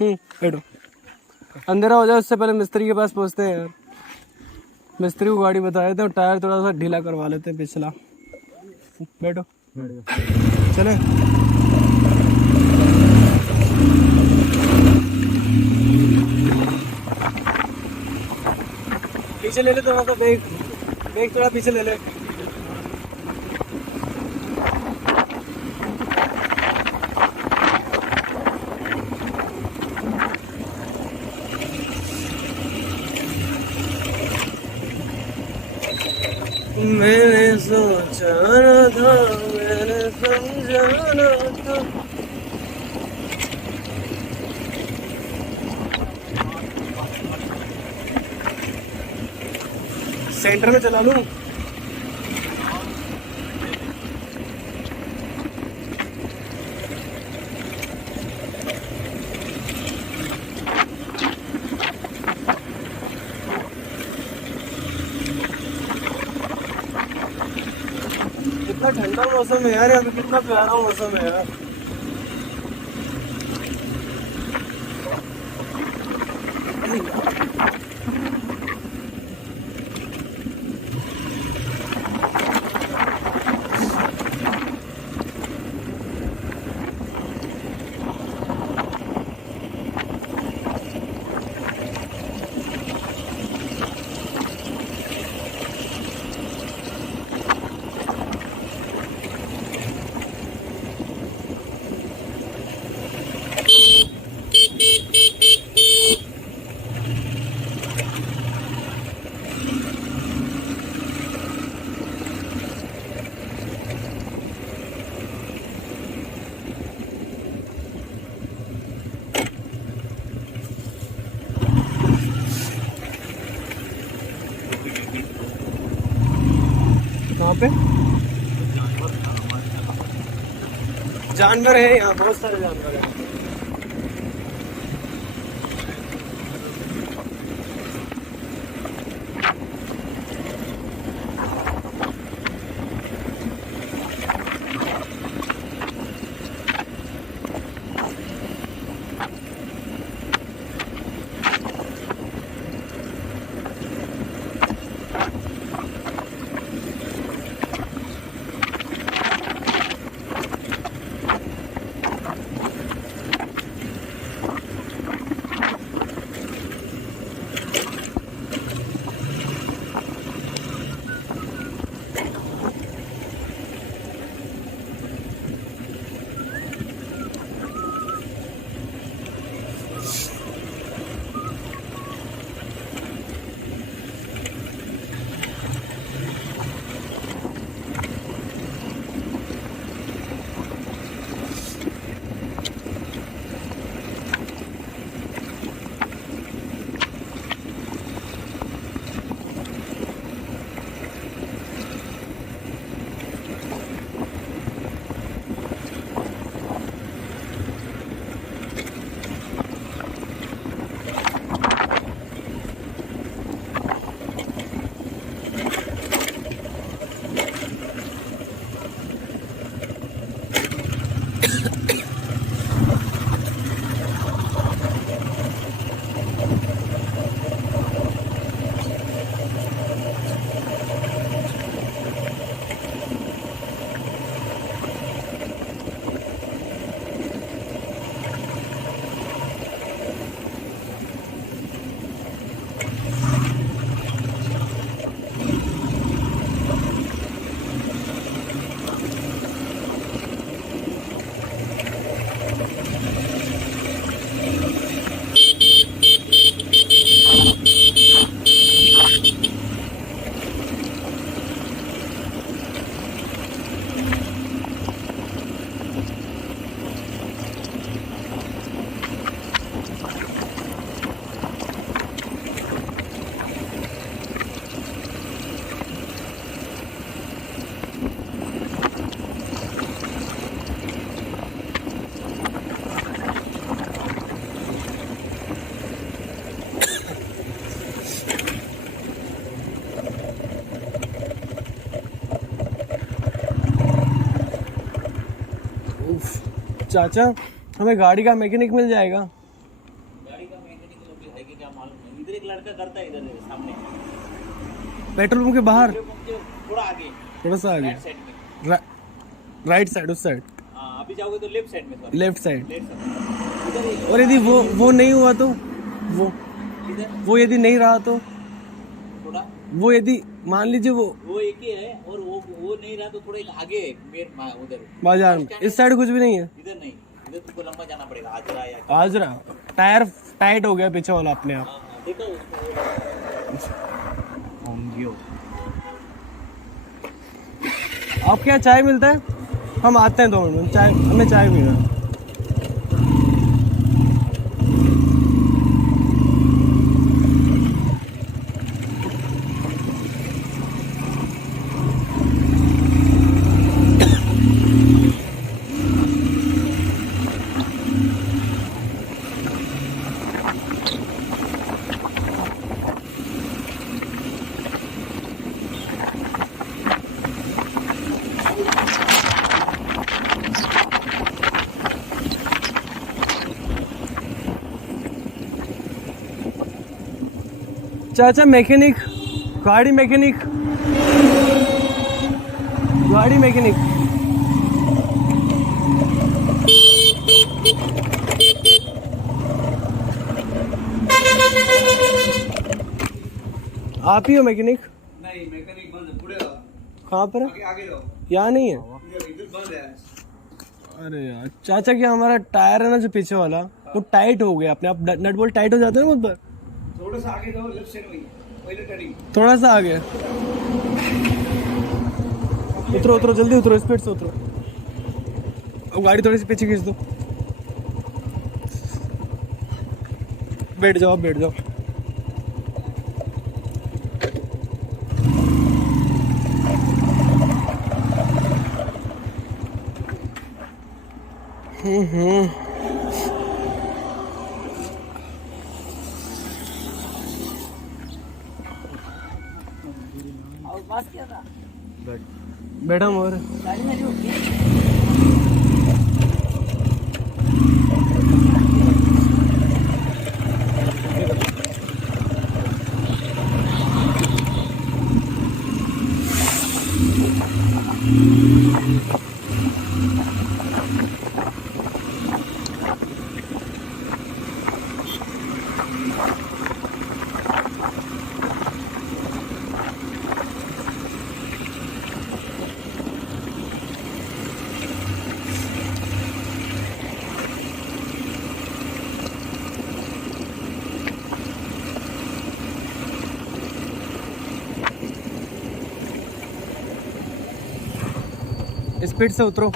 बैठो, अंधेरा हो जाए उससे पहले मिस्त्री के पास पहुंचते हैं यार। मिस्त्री को गाड़ी बता देते हैं, टायर थोड़ा सा ढीला करवा लेते हैं पिछला। बैठो चले। पीछे ले ले थोड़ा सा, बैग थोड़ा पीछे ले ले। मैंने सोचा न था, मैंने समझा न था। सेंटर में चला लूं? कितना ठंडा मौसम है यार, यहाँ पे कितना प्यारा मौसम है यार। पे जानवर है यहाँ, बहुत सारे जानवर हैं। चाचा, हमें गाड़ी का मैकेनिक मिल जाएगा? इधर एक लड़का करता है, इधर सामने पेट्रोल पंप के बाहर पेट्रोल पंप के थोड़ा आगे, थोड़ा सा आगे, राइट साइड में। राइट साइड, उस साइड, हाँ, अभी जाओगे तो लेफ्ट साइड में, sorry left side. Left side इधर ही। और यदि वो नहीं हुआ तो इधर वो यदि नहीं रहा तो, थोड़ा, वो यदि मान लीजिए वो एक ही है, और वो नहीं रहा तो थोड़ा एक आगे है, मेन उधर बाजार में, इस साइड कुछ भी नहीं है। इधर नहीं, इधर तुमको लंबा जाना पड़ेगा, आजरा या आजरा टायर टाइट हो गया पीछे वाला अपने आप। हाँ, हाँ, देखो होंगियो। आपके यहाँ चाय मिलता है? हम आते हैं 2 मिनट में, चाय, हमें चाय पीना है। चाचा मैकेनिक, गाड़ी मैकेनिक, गाड़ी मैकेनिक। आप ही हो मैकेनिक? नहीं, मैकेनिक बंद है, पूरे कहाँ पर है? आगे जाओ, यहाँ नहीं है। इधर बंद है। अरे यार चाचा, क्या हमारा टायर है ना जो पीछे वाला, वो टाइट हो गया अपने आप, नट बोल्ट टाइट हो जाते हैं ना बहुत बार। थोड़ा सा आगे जाओ, लेफ्ट साइड में, पहले टर्निंग। थोड़ा सा आगे उतरो, उतरो जल्दी उतरो, स्पीड से उतरो। अब गाड़ी थोड़ी सी पीछे खींच दो, बैठ जाओ, बैठ जाओ। बैठा मोर। स्पीड से उतरो।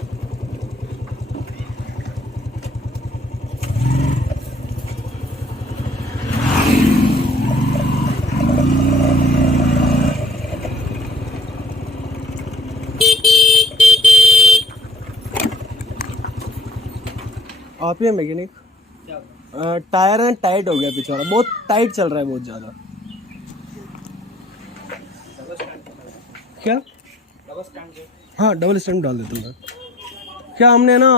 आप ही है मैकेनिक? टायर है टाइट हो गया पीछे वाला, बहुत टाइट चल रहा है, बहुत ज्यादा। क्या? हाँ, डबल स्टैंड डाल देता हूँ। क्या हमने ना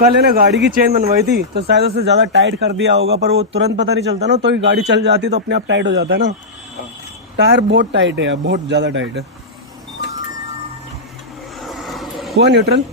कल है ना गाड़ी की चेन बनवाई थी, तो शायद उससे ज़्यादा टाइट कर दिया होगा, पर वो तुरंत पता नहीं चलता ना, तो ये गाड़ी चल जाती तो अपने आप टाइट हो जाता है ना। टायर बहुत टाइट है यार, बहुत ज़्यादा टाइट है। हुआ न्यूट्रल?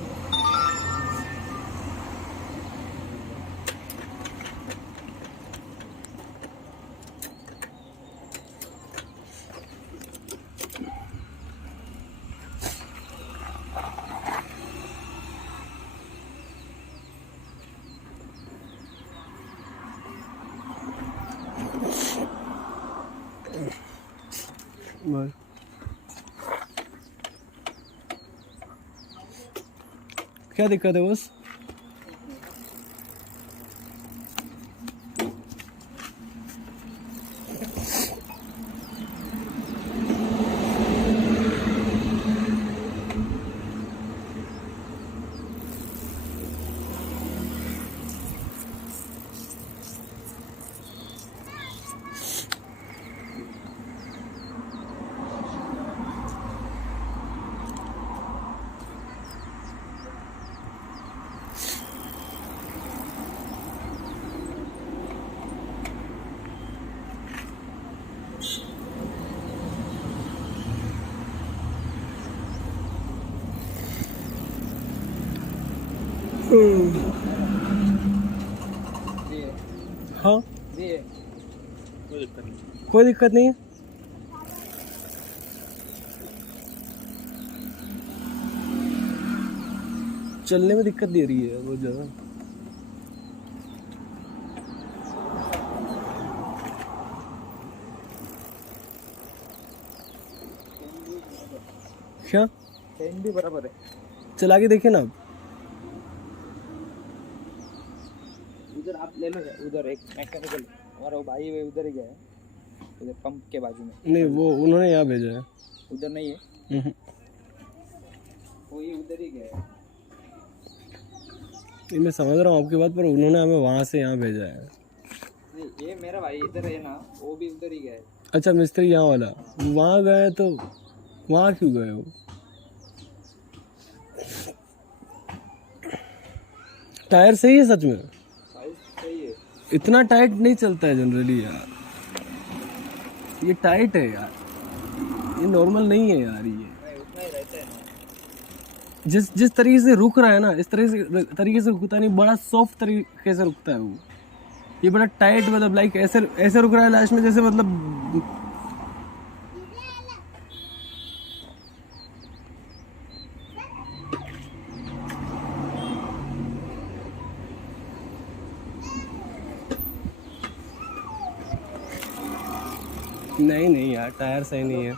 क्या दिक्कत है बस? हाँ कोई दिक्कत नहीं है। चलने में दिक्कत दे रही है बहुत ज़्यादा। क्या चेन भी बराबर है। चला के देखिए ना आप। उधर आप ले लो, उधर एक मैकेनिकल हमारा वो भाई है, उधर ही गया है, उधर पंप के बाजू में। नहीं वो उन्होंने यहाँ भेजा है। उधर नहीं है, वो ये उधर ही गया है। ये मैं समझ रहा हूँ आपकी बात, पर उन्होंने हमें वहाँ से यहाँ भेजा है। नहीं ये मेरा भाई इधर है ना, वो भी उधर ही गया है। अच्छा मिस्त्री यहाँ वाला वहाँ गए, तो वहाँ क्यों गए वो? टायर सही है सच में? साइज सही है। इतना टाइट नहीं चलता है जनरली यार, ये टाइट है यार, ये नॉर्मल नहीं है यार। ये उतना ही रहता है ना। जिस तरीके से रुक रहा है ना, इस तरीके से रुकता नहीं, बड़ा सॉफ्ट तरीके से रुकता है वो। ये बड़ा टाइट, मतलब लाइक ऐसे रुक रहा है लास्ट में, जैसे मतलब नहीं यार, टायर सही नहीं है।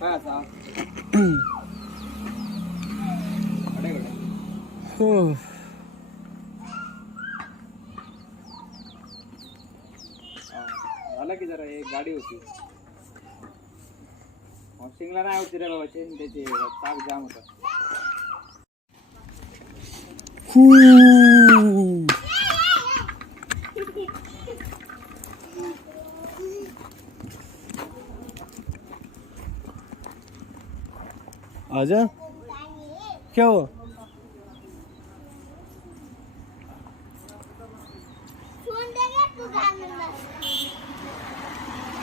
हाँ साहब हालांकि जरा एक गाडी होती वॉशिंगला नाही होती रे बाबा, चेन त्याचे ताक जाम होता। आजा, क्या हुआ?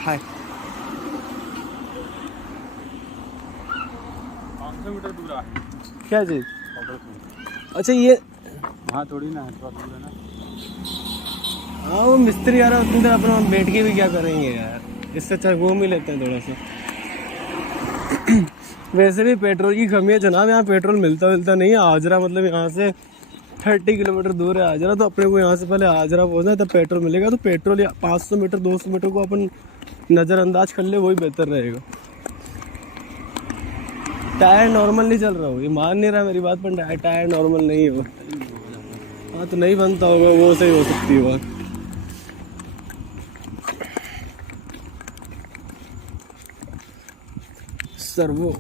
हाय 500 मीटर दूर है। क्या चीज? अच्छा ये वहाँ थोड़ी ना है, थोड़ा दूर है ना। हाँ वो मिस्त्री आ रहा है, उतनी देर अपना बैठ के भी क्या करेंगे यार, इससे अच्छा घूम ही लेते हैं थोड़ा सा। वैसे भी पेट्रोल की कमी है जनाब, यहाँ पेट्रोल मिलता नहीं है। आजरा मतलब यहाँ से 30 किलोमीटर दूर है आजरा, तो अपने को यहाँ से पहले आजरा पहुँचना है, तब पेट्रोल मिलेगा। तो पेट्रोल 500 मीटर 200 मीटर को अपन नज़रअंदाज कर ले, वही बेहतर रहेगा। टायर नॉर्मल नहीं चल रहा हो, ये मान नहीं रहा मेरी बात, पर टायर नॉर्मल नहीं हो। हाँ तो नहीं बनता होगा, वो सही हो सकती है बात। सर्वो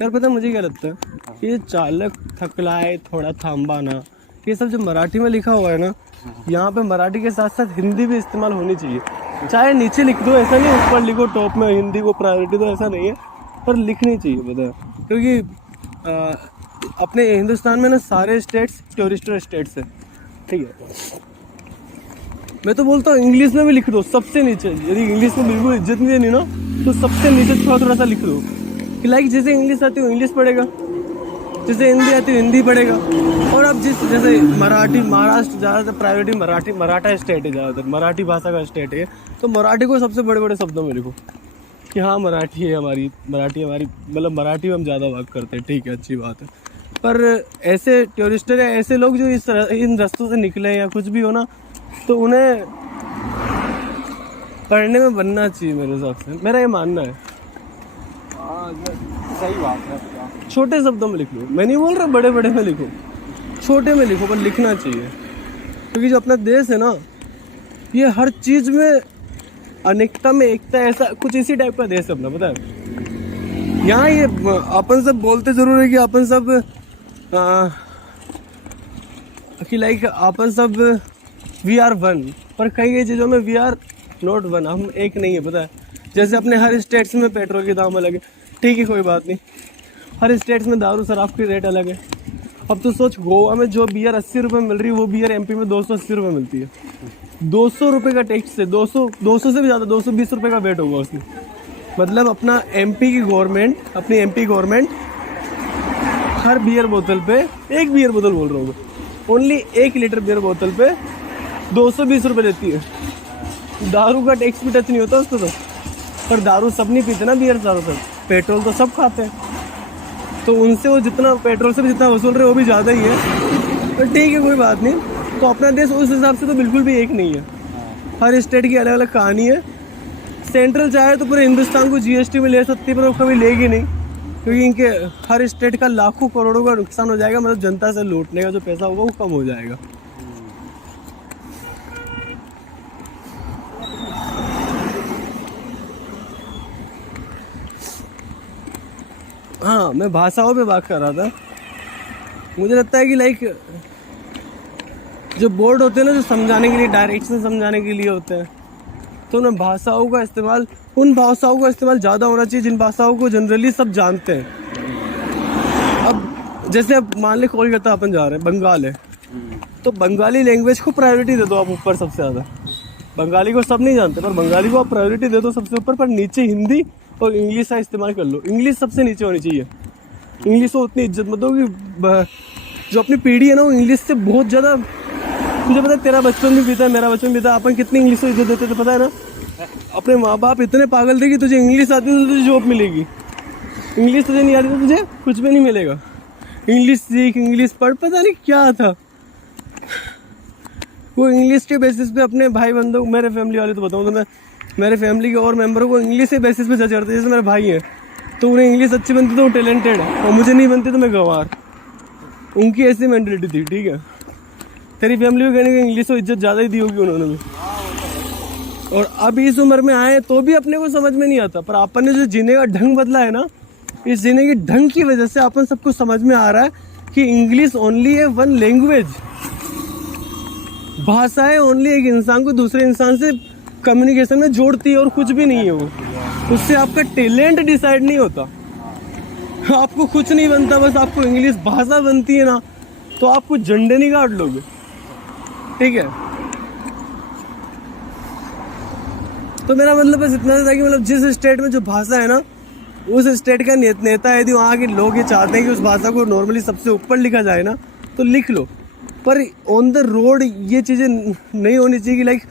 यार, पता है मुझे क्या लगता है, ये चालक थकलाए थोड़ा थाम्बाना, ये सब जो मराठी में लिखा हुआ है ना, यहाँ पे मराठी के साथ साथ हिंदी भी इस्तेमाल होनी चाहिए। चाहे नीचे लिख दो, ऐसा नहीं ऊपर लिखो टॉप में हिंदी को प्रायोरिटी दो, ऐसा नहीं है, पर लिखनी चाहिए पता है। क्योंकि अपने हिंदुस्तान में ना सारे स्टेट्स टूरिस्टर स्टेट्स है, ठीक है। मैं तो बोलता हूँ इंग्लिश में भी लिख दो सबसे नीचे, यदि इंग्लिश में बिल्कुल इज्जत नहीं देनी ना, तो सबसे नीचे थोड़ा सा लिख दो कि लाइक जैसे इंग्लिश आती हो इंग्लिश पढ़ेगा, जैसे हिंदी आती हो हिंदी पढ़ेगा। और अब जैसे मराठी, महाराष्ट्र ज़्यादातर प्रायोरिटी मराठा स्टेट है, ज़्यादातर मराठी भाषा का स्टेट है, तो मराठी को सबसे बड़े बड़े शब्दों में लिखो कि हाँ मराठी है हमारी, मतलब मराठी में हम ज़्यादा बात करते हैं, ठीक है अच्छी बात है। पर ऐसे टूरिस्टर या ऐसे लोग जो इन रास्तों से निकले या कुछ भी हो ना, तो उन्हें पढ़ने में बनना चाहिए मेरे हिसाब से, मेरा ये मानना है। सही बात है। छोटे शब्दों में लिख लो, मैं नहीं बोल रहा बड़े बड़े में लिखो, छोटे में लिखो, पर लिखना चाहिए। क्योंकि जो अपना देश है ना, ये हर चीज़ में अनेकता में एकता, ऐसा कुछ इसी टाइप का देश है अपना, पता है। यहाँ ये अपन सब बोलते ज़रूर है कि अपन सब कि लाइक अपन सब वी आर वन, पर कई चीज़ों में वी आर नॉट वन, हम एक नहीं है पता है। जैसे अपने हर स्टेट्स में पेट्रोल के दाम अलग है, ठीक है कोई बात नहीं, हर स्टेट्स में दारू शराब की रेट अलग है। अब तो सोच, गोवा में जो बियर 80 रुपये मिल रही है, वो बियर एमपी में 280 रुपये मिलती है। 200 रुपये का टैक्स है, 200 से भी ज़्यादा, 220 रुपये का वेट होगा उसमें। मतलब अपना एमपी की गवर्नमेंट, अपनी एमपी गवर्नमेंट हर बियर बोतल पे, एक बियर बोतल बोल रहा हूँ मैं, ओनली 1 लीटर बियर बोतल पे 220 रुपये देती है। दारू का टैक्स भी टच नहीं होता उसको तो। पर दारू सब नहीं पीते ना बियर ज़्यादातर, पेट्रोल तो सब खाते हैं, तो उनसे वो जितना पेट्रोल से भी जितना वसूल रहे वो भी ज़्यादा ही है। पर ठीक है, कोई बात नहीं। तो अपना देश उस हिसाब से तो बिल्कुल भी एक नहीं है, हर स्टेट की अलग अलग कहानी है। सेंट्रल चाहे तो पूरे हिंदुस्तान को जीएसटी में ले सकती है, पर वो कभी लेगी नहीं, क्योंकि इनके हर स्टेट का लाखों करोड़ों का नुकसान हो जाएगा। मतलब जनता से लूटने का जो पैसा होगा वो कम हो जाएगा। हाँ, मैं भाषाओं पे बात कर रहा था। मुझे लगता है कि लाइक जो बोर्ड होते हैं ना, जो समझाने के लिए, डायरेक्शन समझाने के लिए होते हैं, तो उन भाषाओं का इस्तेमाल ज़्यादा होना चाहिए जिन भाषाओं को जनरली सब जानते हैं। अब जैसे अब मान ले कोलकाता अपन जा रहे हैं, बंगाल है, तो बंगाली लैंग्वेज को प्रायोरिटी दे दो आप ऊपर सबसे ज़्यादा। बंगाली को सब नहीं जानते, पर बंगाली को आप प्रायोरिटी दे दो सबसे ऊपर, पर नीचे हिंदी और इंग्लिश का इस्तेमाल कर लो। इंग्लिश सबसे नीचे होनी चाहिए। इंग्लिश को उतनी इज्जत मत दो कि जो अपनी पीढ़ी है ना, वो इंग्लिश से बहुत ज़्यादा, तुझे पता है तेरा बचपन भी बीता है, मेरा बचपन बीता है, अपन कितनी इंग्लिश को इज्जत देते थे पता है ना। अपने माँ बाप इतने पागल थे कि तुझे इंग्लिश आती है तो तुझे जॉब मिलेगी, इंग्लिश तुझे नहीं आती तो तुझे कुछ भी नहीं मिलेगा। इंग्लिश सीख, इंग्लिश पढ़, पता नहीं क्या था वो। इंग्लिश के बेसिस पे अपने भाई बंधु, मेरे फैमिली वाले तो बताऊँ तो मैं मेरे फैमिली के और मेंबरों को इंग्लिश के बेसिस पे जज करते हैं। जैसे मेरे भाई हैं तो उन्हें इंग्लिश अच्छी बनती तो वो टैलेंटेड है, और मुझे नहीं बनती तो मैं गंवार। उनकी ऐसी मेंटलिटी थी, ठीक है। तेरी फैमिली में कहने की इंग्लिश को इज्जत ज़्यादा ही दी होगी उन्होंने भी। और अब इस उम्र में आए तो भी अपने को समझ में नहीं आता, पर अपन ने जो जीने का ढंग बदला है ना, इस जीने के ढंग की वजह से अपन सबको समझ में आ रहा है कि इंग्लिश ओनली है वन लैंग्वेज। भाषा है ओनली एक इंसान को दूसरे इंसान से कम्युनिकेशन में जोड़ती है और कुछ भी नहीं है वो। उससे आपका टैलेंट डिसाइड नहीं होता, आपको कुछ नहीं बनता, बस आपको इंग्लिश भाषा बनती है ना, तो आप कुछ झंडे नहीं गाड़ लोगे, ठीक है। तो मेरा मतलब बस इतना था कि मतलब जिस स्टेट में जो भाषा है ना, उस स्टेट का नेता यदि वहाँ के लोग ये चाहते हैं कि उस भाषा को नॉर्मली सबसे ऊपर लिखा जाए ना, तो लिख लो। पर ऑन द रोड ये चीज़ें नहीं होनी चाहिए कि लाइक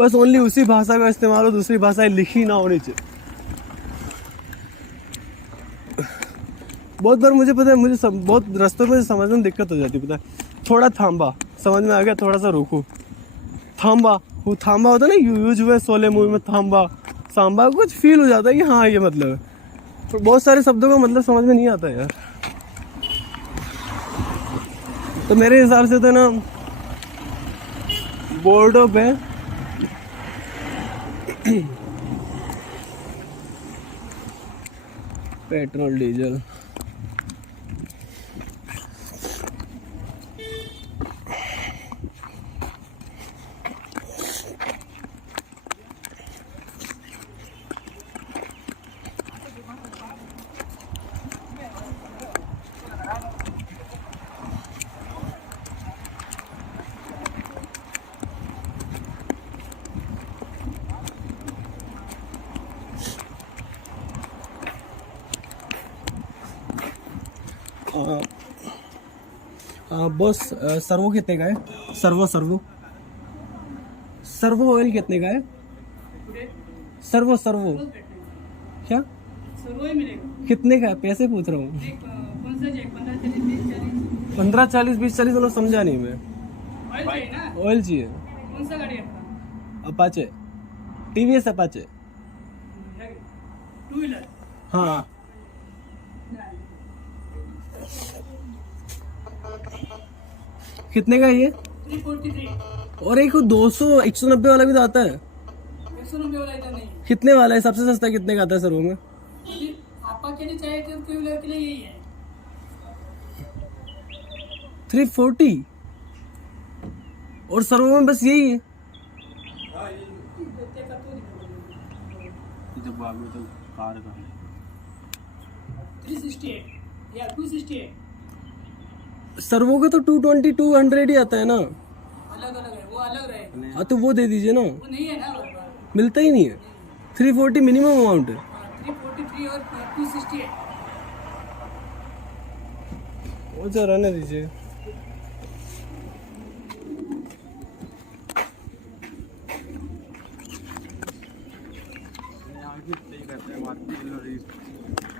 बस ओनली उसी भाषा का इस्तेमाल हो, दूसरी भाषाएं लिखी ना होनी चाहिए। बहुत बार मुझे पता है, मुझे बहुत रास्तों में समझने में दिक्कत हो जाती है, पता है। थोड़ा थांबा समझ में आ गया, थोड़ा सा रुको, थांबा, वो थांबा होता है ना, यूज हुआ सोले मूवी में, थांबा सांबा, कुछ फील हो जाता है कि हाँ ये मतलब है। तो बहुत सारे शब्दों का मतलब समझ में नहीं आता यार। तो मेरे हिसाब से तो ना बोर्डों पे पेट्रोल डीजल बॉस, सर्वो कितने का है? सर्वो ऑयल कितने का है? सर्वो क्या सर्वो ही मिलेगा? कितने का है? पैसे पूछ रहा हूँ। 15, 40, 20, 40 मतलब समझा नहीं मैं। ऑयल चाहिए। कौन सा गाड़ी है आपका? Apache, TVS Apache, 2 wheeler. हाँ, कितने का है ये? 343। और एक 200, 190 वाला भी तो आता है। 190 वाला इधर नहीं। कितने वाला है? सबसे सस्ता कितने का आता है सर्वो में? आपा के लिए चाहिए तो 2 व्हीलर के लिए यही है, 340। और सर्वो में बस यही है। जब आगे तो कार का है 368 या 268। सर्वो का तो 220, 200 ही आता है ना। हाँ तो वो दे दीजिए ना, मिलता ही नहीं है। 340 मिनिमम अमाउंट है। 343 और 268। वो जो रहने दीजिए।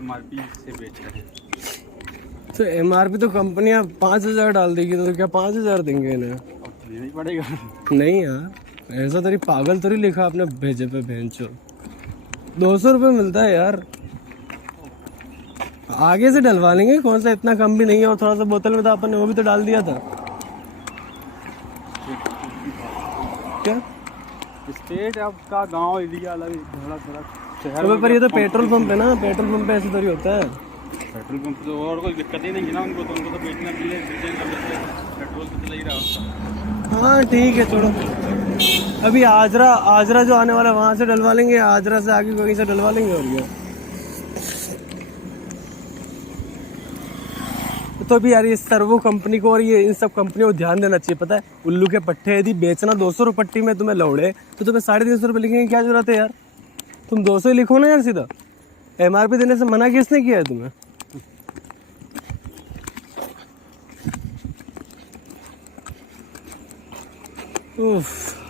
MRP से बेच रहे हैं। तो MRP तो कंपनियां 5000 डाल देगी, तो क्या 5000 देंगे इन्हें? अब तो देना ही पड़ेगा। नहीं यार, ऐसा तरी पागल तो नहीं लिखा आपने भेजे पे भेंचो। 200 रुपये मिलता है यार, आगे से डलवा लेंगे, कौन सा इतना कम भी नहीं है। और थोड़ा सा बोतल में तो अपन ने वो भी तो डाल दिया था। क्या स्टेट आपका गांव एरिया अलग, थोड़ा थोड़ा शहर तो पर ये तो पेट्रोल पंप है ना, पेट्रोल पंप पे ऐसे थोड़ी होता है। पेट्रोल पंप तो और कोई दिक्कत ही नहीं है ना उनको, तो उनको तो बेचना पेट्रोल तो चला ही रहा होता। हाँ ठीक है, छोड़ो। अभी आजरा जो आने वाला है वहां से डलवा लेंगे, आजरा से आगे कहीं से डलवा लेंगे। और क्या तो अभी यार ये सर्वो कंपनी को और ये इन सब कंपनियों को ध्यान देना चाहिए। पता है, उल्लू के पट्टे यदि बेचना 200 रुपये पट्टी में तुम्हें लौड़े, तो तुम्हें 350 रुपये लिखने की क्या जरूरत है यार? तुम 200 ही लिखो ना यार सीधा। MRP देने से मना किसने किया है तुम्हें? उफ।